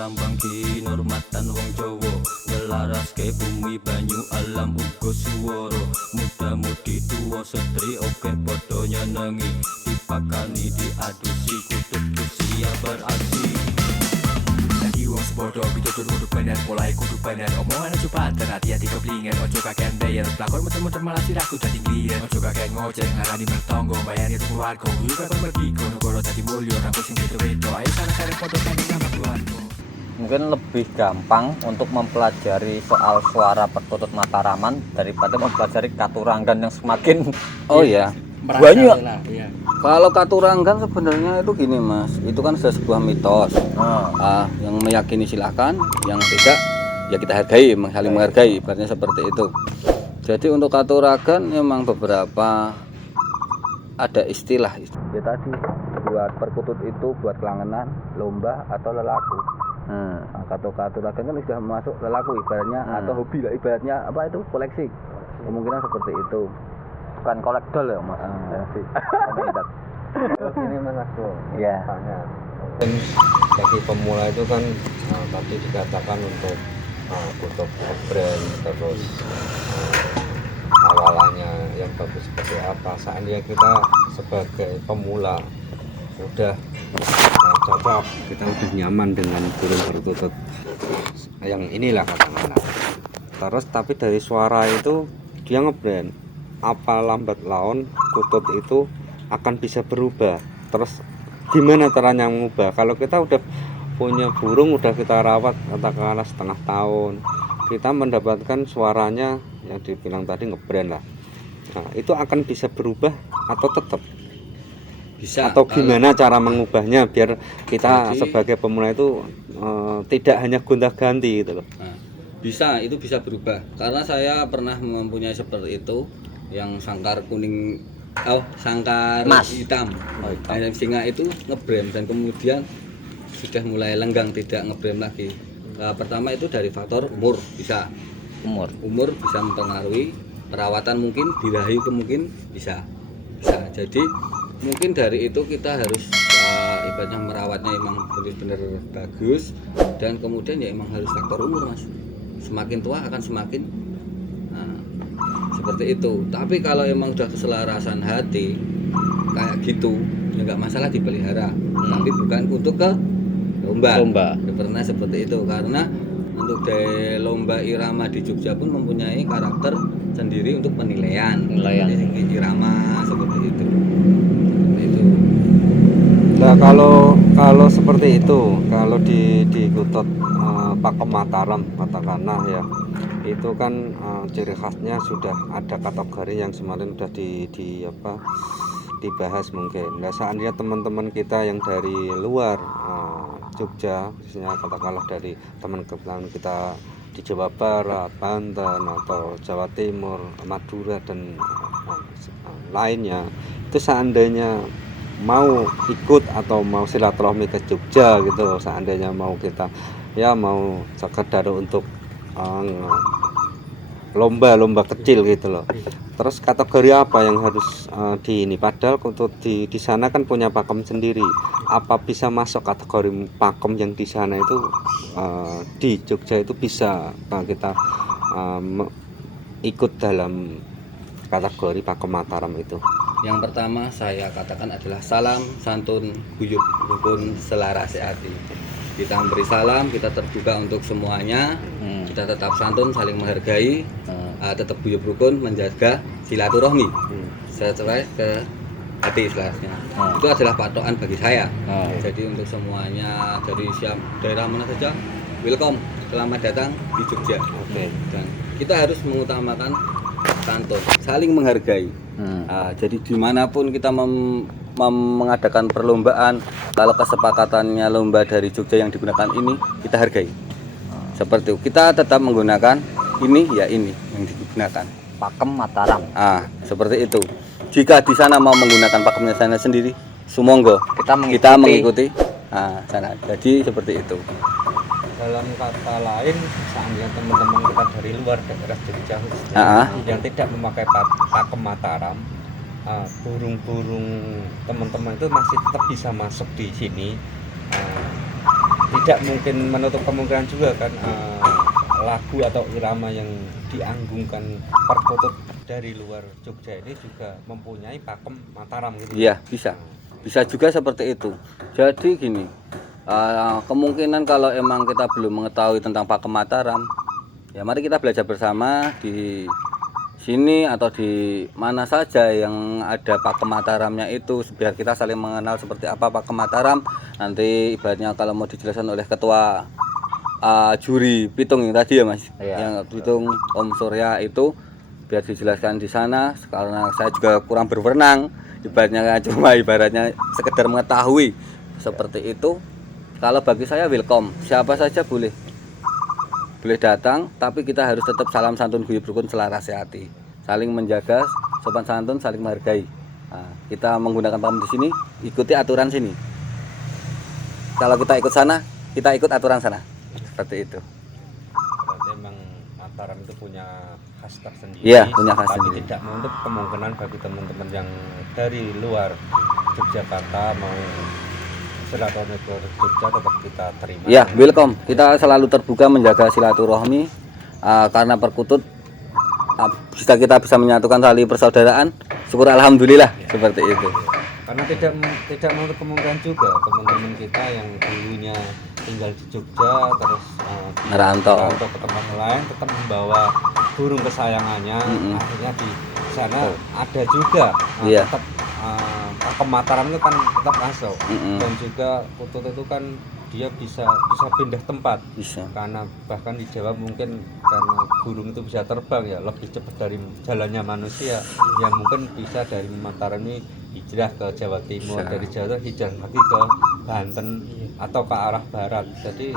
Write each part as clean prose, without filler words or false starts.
lambang kinurmatan wong Jawa, nyelaraske bumi banyu alam uga swara. Muda-mudi tuwa setri oke padha nyenengi, dipakani diadusi kutub usia beraksi. Lagi wong sepodo pitutur kudu bener, mulai kudu bener, omongan aja banter, hati-hati keblinger, ojo kakean bayar, pelakon muter-muter malah sirahku dadi ngliyer, ojo kakean ngoceh ngarani mertonggo, bayani tuku warga, kuyu kapan mergigo, negoro dadi mulya, rambut sing gitu-gitu, ayo sana-sana podo kandung nama keluarga. Mungkin lebih gampang untuk mempelajari soal suara perkutut Mataraman daripada mempelajari Katuranggan yang semakin banyak. Iya. Kalau Katuranggan sebenarnya itu gini Mas, itu kan sudah sebuah mitos. Yang meyakini silahkan, yang tidak ya kita hargai, saling menghargai, ibaratnya seperti itu. Jadi untuk Katuranggan memang beberapa ada istilah ya tadi, buat perkutut itu buat kelangenan, lomba atau lelaku. Katuranggan kan sudah masuk lelaku ibaratnya, atau hobi lah ibaratnya, apa itu, koleksi, kemungkinan seperti itu, bukan kolektor ya Mas. Ini Mas aku ya tanya, bagi pemula itu kan tadi dikatakan untuk kutub brand, terus awalannya yang bagus seperti apa. Seandainya kita sebagai pemula udah cocok, kita udah nyaman dengan burung perkutut yang inilah katakanlah, terus tapi dari suara itu dia ngebrand, apa lambat laun kutut itu akan bisa berubah. Terus gimana caranya mengubah? Kalau kita udah punya burung, udah kita rawat katakanlah setengah tahun, kita mendapatkan suaranya yang dibilang tadi ngebrand lah, nah itu akan bisa berubah atau tetap bisa, atau gimana cara mengubahnya biar kita sebagai pemula itu tidak hanya gonta-ganti gitu loh. Bisa, itu bisa berubah karena saya pernah mempunyai seperti itu, yang sangkar kuning, sangkar hitam. Ayam singa itu ngebrem dan kemudian sudah mulai lenggang, tidak ngebrem lagi. Pertama itu dari faktor umur, bisa umur bisa mempengaruhi, perawatan mungkin, birahi mungkin bisa. Jadi mungkin dari itu kita harus ibaratnya merawatnya emang benar-benar bagus, dan kemudian ya emang harus faktor umur Mas, semakin tua akan semakin seperti itu. Tapi kalau emang udah keselarasan hati kayak gitu ya nggak masalah dipelihara, tapi bukan untuk ke lomba. Ya, pernah seperti itu, karena untuk dari lomba irama di Jogja pun mempunyai karakter sendiri untuk penilaian irama seperti itu. Nah kalau seperti itu, kalau di kutut Pakem Mataram katakanlah ya, itu kan ciri khasnya sudah ada kategori yang semakin sudah dibahas mungkin. Nah seandainya teman-teman kita yang dari luar Jogja, misalnya katakanlah dari teman-teman kita di Jawa Barat, Banten atau Jawa Timur, Madura dan lainnya, itu seandainya mau ikut atau mau silaturahmi ke Jogja gitu loh, seandainya mau kita ya mau sekedar untuk lomba kecil gitu loh. Terus kategori apa yang harus di ini, padahal untuk di sana kan punya pakem sendiri, apa bisa masuk kategori pakem yang di sana itu di Jogja itu bisa kita ikut dalam kategori Pakem Mataram itu? Yang pertama saya katakan adalah salam santun guyup rukun selaras hati. Kita memberi salam, kita terbuka untuk semuanya, kita tetap santun, saling menghargai, tetap guyup rukun, menjaga silaturahmi sesuai ke hati istilahnya. Itu adalah patokan bagi saya. Jadi untuk semuanya dari daerah mana saja, welcome, selamat datang di Jogja. Dan kita harus mengutamakan santun, saling menghargai. Jadi dimanapun kita mengadakan perlombaan, kalau kesepakatannya lomba dari Jogja yang digunakan ini, kita hargai. Seperti itu, kita tetap menggunakan ini ya ini yang digunakan Pakem Mataram. Seperti itu. Jika di sana mau menggunakan pakemnya sana sendiri, sumonggo kita mengikuti sana. Jadi seperti itu. Dalam kata lain, seandainya teman-teman kita dari luar daerah Jogja yang tidak memakai Pakem Mataram, burung-burung teman-teman itu masih tetap bisa masuk di sini, tidak mungkin menutup kemungkinan juga kan lagu atau irama yang dianggungkan perkutut dari luar Jogja ini juga mempunyai pakem Mataram gitu. Iya, bisa juga seperti itu. Jadi gini, kemungkinan kalau emang kita belum mengetahui tentang pakem Mataram, ya mari kita belajar bersama di sini atau di mana saja yang ada pakem Mataramnya itu, biar kita saling mengenal seperti apa pakem Mataram. Nanti ibaratnya kalau mau dijelaskan oleh ketua juri pitung yang tadi ya Mas, yang pitung Om Surya itu, biar dijelaskan di sana, karena saya juga kurang berwenang, ibaratnya sekedar mengetahui seperti itu. Kalau bagi saya welcome, siapa saja boleh datang, tapi kita harus tetap salam santun guyub rukun selaras sehati, saling menjaga sopan santun, saling menghargai. Nah, kita menggunakan pakem di sini, ikuti aturan sini. Kalau kita ikut sana, kita ikut aturan sana, seperti itu. Berarti emang Mataram itu punya khas tersendiri. Iya, punya khas tapi sendiri. tidak menutup kemungkinan bagi teman-teman yang dari luar Yogyakarta mau silaturahmi ke Jogja tetap kita terima. Ya, welcome. Kita selalu terbuka menjaga silaturahmi, karena perkutut kita bisa menyatukan tali persaudaraan. Syukur alhamdulillah seperti itu. Karena tidak menutup kemungkinan juga teman-teman kita yang dulunya tinggal di Jogja terus Merantau ke tempat lain tetap membawa burung kesayangannya. Akhirnya di sana ada juga Iya. tetap pakem Mataram itu kan tetap masuk. Dan juga kutut itu kan dia bisa pindah tempat, bisa. karena bahkan di Jawa mungkin karena burung itu bisa terbang ya lebih cepat dari jalannya manusia, yang mungkin bisa dari Mataram ini hijrah ke Jawa Timur, dari Jawa hijrah lagi ke Banten atau ke arah barat. Jadi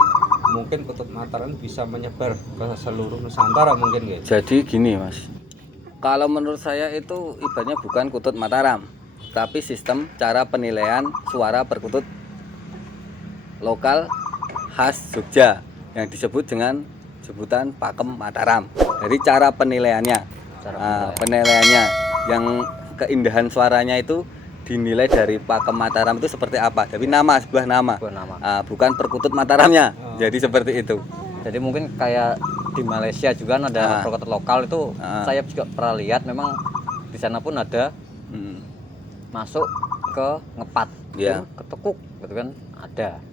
mungkin kutut Mataram bisa menyebar ke seluruh Nusantara mungkin guys. Jadi gini Mas, kalau menurut saya itu ibaratnya bukan kutut Mataram, tapi sistem cara penilaian suara perkutut lokal khas Jogja yang disebut dengan sebutan pakem Mataram. Dari cara penilaiannya, penilaiannya yang keindahan suaranya itu dinilai dari pakem Mataram itu seperti apa. Tapi sebuah nama. Bukan perkutut Mataramnya. Jadi seperti itu. Jadi mungkin kayak di Malaysia juga ada perkutut lokal itu, saya juga pernah lihat, memang di sana pun ada masuk ke ngepat, ketekuk gitu kan, ada.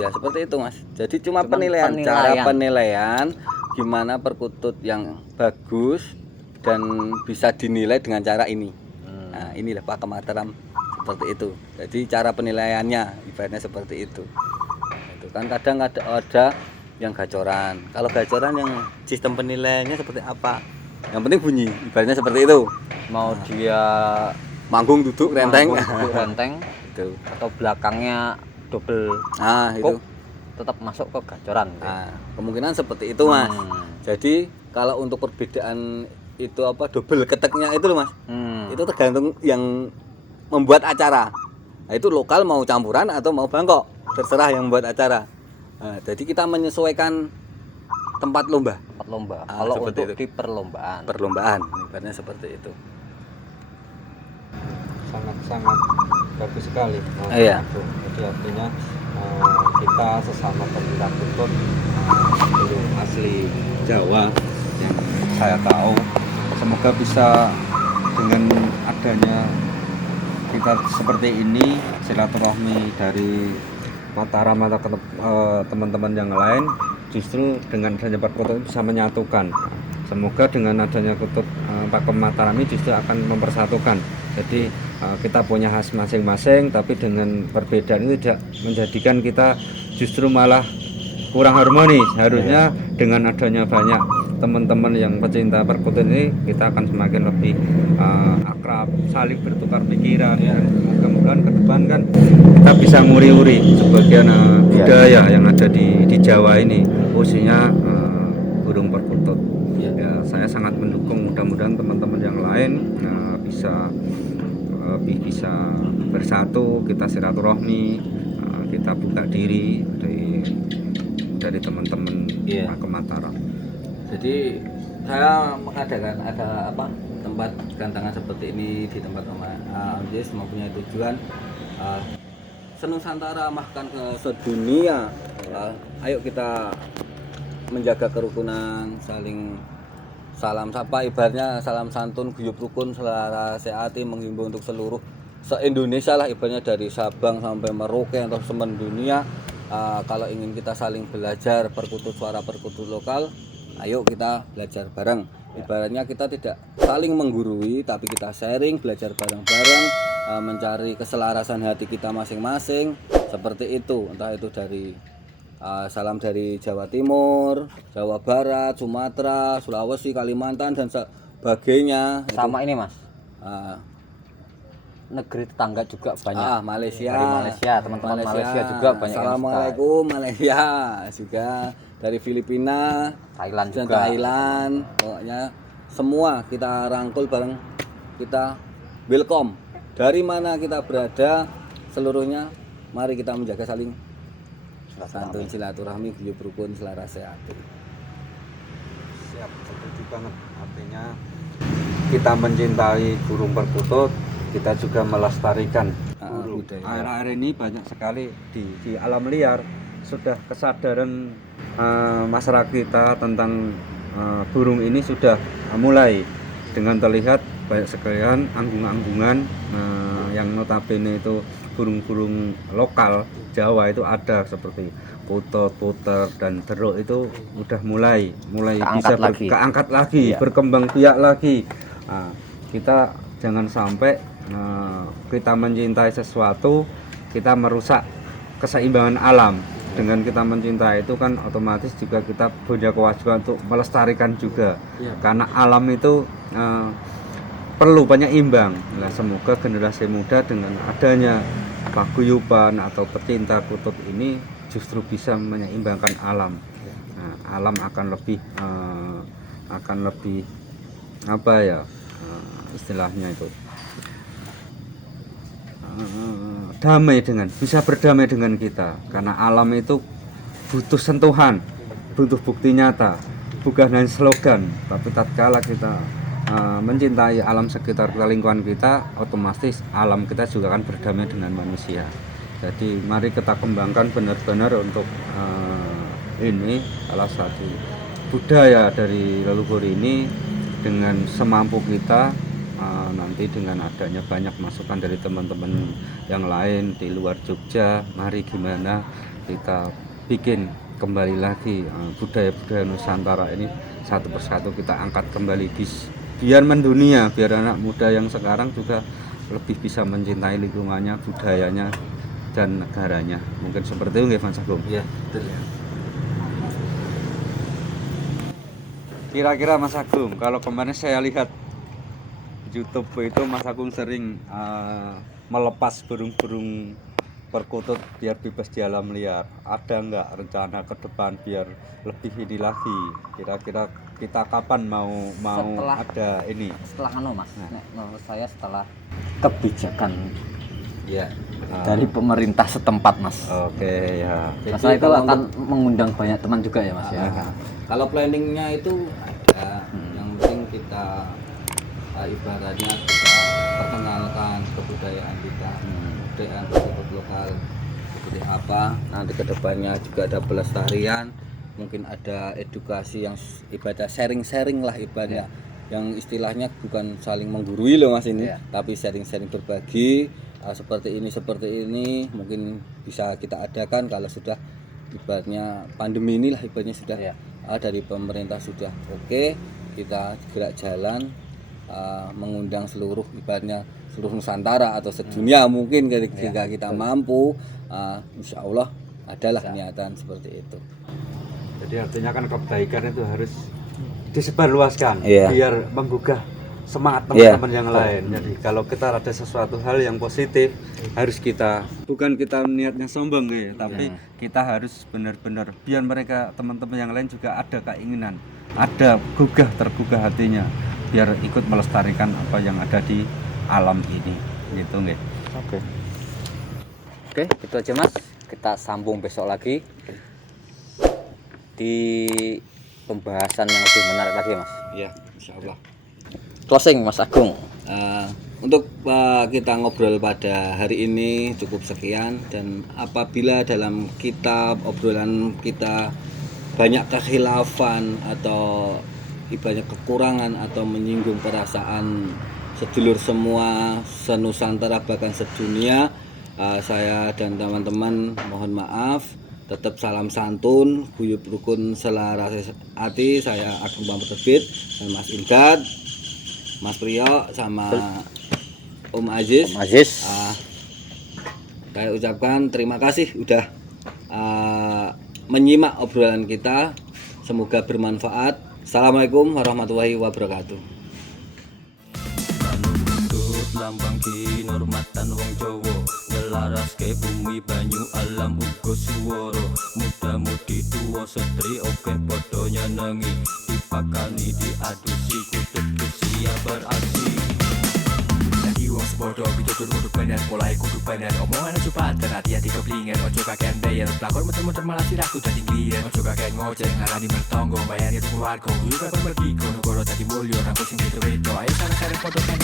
Ya seperti itu Mas. Jadi cuma penilaian, cara penilaian gimana perkutut yang bagus dan bisa dinilai dengan cara ini. Nah, inilah pakem Mataram seperti itu. Jadi cara penilaiannya ibaratnya seperti itu. Itu kan kadang ada yang gacoran. Kalau gacoran yang sistem penilaiannya seperti apa? Yang penting bunyi, ibaratnya seperti itu. Mau dia manggung duduk renteng, itu atau belakangnya double, itu tetap masuk ke gacoran. Kemungkinan seperti itu Mas. Jadi kalau untuk perbedaan itu double keteknya itu loh Mas, itu tergantung yang membuat acara. Nah, itu lokal mau campuran atau mau Bangkok, terserah yang membuat acara. Jadi kita menyesuaikan tempat lomba. Kalau untuk di perlombaan ibaratnya seperti itu. Sangat bagus sekali. Iya. Jadi artinya kita sesama pecinta kutut burung asli Jawa yang saya tahu, semoga bisa dengan adanya kita seperti ini silaturahmi dari Mataram atau teman-teman yang lain, justru dengan adanya perkutut bisa menyatukan. Semoga dengan adanya kutut pakem Mataram ini justru akan mempersatukan. Jadi kita punya khas masing-masing, tapi dengan perbedaan itu tidak menjadikan kita justru malah kurang harmonis. Harusnya dengan adanya banyak teman-teman yang pecinta perkutut ini, kita akan semakin lebih akrab, saling bertukar pikiran. Dan kemudian ke depan kan kita bisa nguri-uri sebagian budaya yang ada di Jawa ini, khususnya burung perkutut. Ya, saya sangat mendukung, mudah-mudahan teman-teman yang lain bisa bersatu, kita silaturahmi, kita buka diri dari teman-teman pakem Mataram. Jadi saya mengadakan tempat gantangan seperti ini di tempat Anjis, mempunyai tujuan senusantara bahkan ke sedunia Ayo kita menjaga kerukunan, saling salam sapa, ibaratnya salam santun, guyup rukun, selera sehati, menghimbau untuk seluruh se-Indonesia lah, ibaratnya dari Sabang sampai Merauke atau semen dunia. Kalau ingin kita saling belajar perkutut suara perkutut lokal, ayo kita belajar bareng. Ibaratnya kita tidak saling menggurui, tapi kita sharing, belajar bareng-bareng, mencari keselarasan hati kita masing-masing. Seperti itu, entah itu dari salam dari Jawa Timur, Jawa Barat, Sumatera, Sulawesi, Kalimantan dan sebagainya. Sama ini Mas, Ah, negeri tetangga juga banyak. Malaysia. Dari Malaysia, teman-teman Malaysia juga banyak yang Assalamualaikum Malaysia juga, dari Filipina, Thailand dan juga. Thailand. Pokoknya semua kita rangkul bareng, kita welcome. Dari mana kita berada, seluruhnya mari kita menjaga saling santun, silaturahmi, guyup rukun, selaras sehati. Siap, setuju banget. Artinya kita mencintai burung perkutut, kita juga melestarikan burung. Akhir-akhir ini banyak sekali di alam liar sudah kesadaran masyarakat kita tentang burung ini sudah mulai, dengan terlihat banyak sekali anggung-anggungan yang notabene itu burung-burung lokal Jawa itu ada, seperti putot, puter dan deruk itu udah mulai bisa keangkat lagi, berkembang biak lagi. Kita jangan sampai kita mencintai sesuatu kita merusak keseimbangan alam. Dengan kita mencintai itu kan otomatis juga kita punya kewajiban untuk melestarikan juga, karena alam itu perlu banyak imbang. Nah, semoga generasi muda dengan adanya paguyuban atau pecinta kutub ini justru bisa menyeimbangkan alam. Nah, alam akan lebih apa ya istilahnya itu, bisa berdamai dengan kita, karena alam itu butuh sentuhan, butuh bukti nyata, bukan hanya slogan. Tapi tatkala kita mencintai alam sekitar lingkungan kita, otomatis alam kita juga akan berdamai dengan manusia. Jadi mari kita kembangkan benar-benar untuk ini salah satu budaya dari leluhur ini dengan semampu kita. Nanti dengan adanya banyak masukan dari teman-teman yang lain di luar Jogja, mari gimana kita bikin kembali lagi budaya-budaya Nusantara ini satu persatu kita angkat kembali biar mendunia, biar anak muda yang sekarang juga lebih bisa mencintai lingkungannya, budayanya dan negaranya. Mungkin seperti itu nggih Mas Agung. Iya, betul ya. Kira-kira Mas Agung, kalau kemarin saya lihat YouTube itu Mas Agung sering melepas burung-burung perkutut biar bebas di alam liar. Ada nggak rencana ke depan biar lebih ini lagi? Kira-kira kita kapan mau Setelah- ada ini? Setelah Mas, menurut saya setelah kebijakan Ya. dari pemerintah setempat Mas. Oke ya. Masa itu akan mengundang banyak teman juga ya Mas ya. Kalau planningnya itu ada, yang penting kita ibaratnya kita perkenalkan kebudayaan kita, kebudayaan perkutut lokal seperti apa. Nanti kedepannya juga ada pelestarian, mungkin ada edukasi yang ibadah sharing-sharing lah ibaratnya, yang istilahnya bukan saling menggurui loh Mas ini, tapi sharing-sharing berbagi. Seperti ini mungkin bisa kita adakan kalau sudah ibaratnya pandemi inilah ibaratnya sudah dari pemerintah sudah oke, kita gerak jalan mengundang seluruh ibaratnya seluruh Nusantara atau sedunia mungkin ketika kita mampu, insya Allah adalah niatan seperti itu. Jadi artinya kan kebaikan itu harus disebarluaskan Iya. biar menggugah semangat teman-teman yang lain. Jadi kalau kita ada sesuatu hal yang positif harus kita, bukan kita niatnya sombong ya, tapi kita harus benar-benar biar mereka teman-teman yang lain juga ada keinginan, ada tergugah hatinya biar ikut melestarikan apa yang ada di alam ini gitu nggih. Oke, itu aja Mas. Kita sambung besok lagi di pembahasan yang lebih menarik lagi Mas. Ya, insya Allah. Closing Mas Agung. untuk kita ngobrol pada hari ini cukup sekian, dan apabila dalam kitab obrolan kita banyak kekhilafan atau ibaratnya kekurangan atau menyinggung perasaan sedulur semua senusantara bahkan sedunia, saya dan teman-teman mohon maaf. Tetap salam santun, guyup rukun selaras hati. Saya Agung Pampeterbit dan Mas Inggat, Mas Priyo sama Om Aziz. Saya ucapkan terima kasih udah menyimak obrolan kita. Semoga bermanfaat. Assalamualaikum warahmatullahi wabarakatuh. Lambang kinurmatan wong Jawa, ngelaraske bumi banyu alam uga swara. Muda-mudi tuwa setri oke padha nyenengi, dipakani diadusi kudu siap beraksi. Lagi wong sepodo pitutur kudu bener, mulai kudu bener. Omongan aja banter, hati-hati keblinger. Ojo kakean bayar, pelakor muter-muter malah sirahku dadi ngliyer. Ojo kakean ngoceh, ngarani mertonggo, bayani keluarga. Kudu kapan pergi, kono goro dadi mulya, rambut sing gitu-gitu. Ayo sareng-sareng podo kan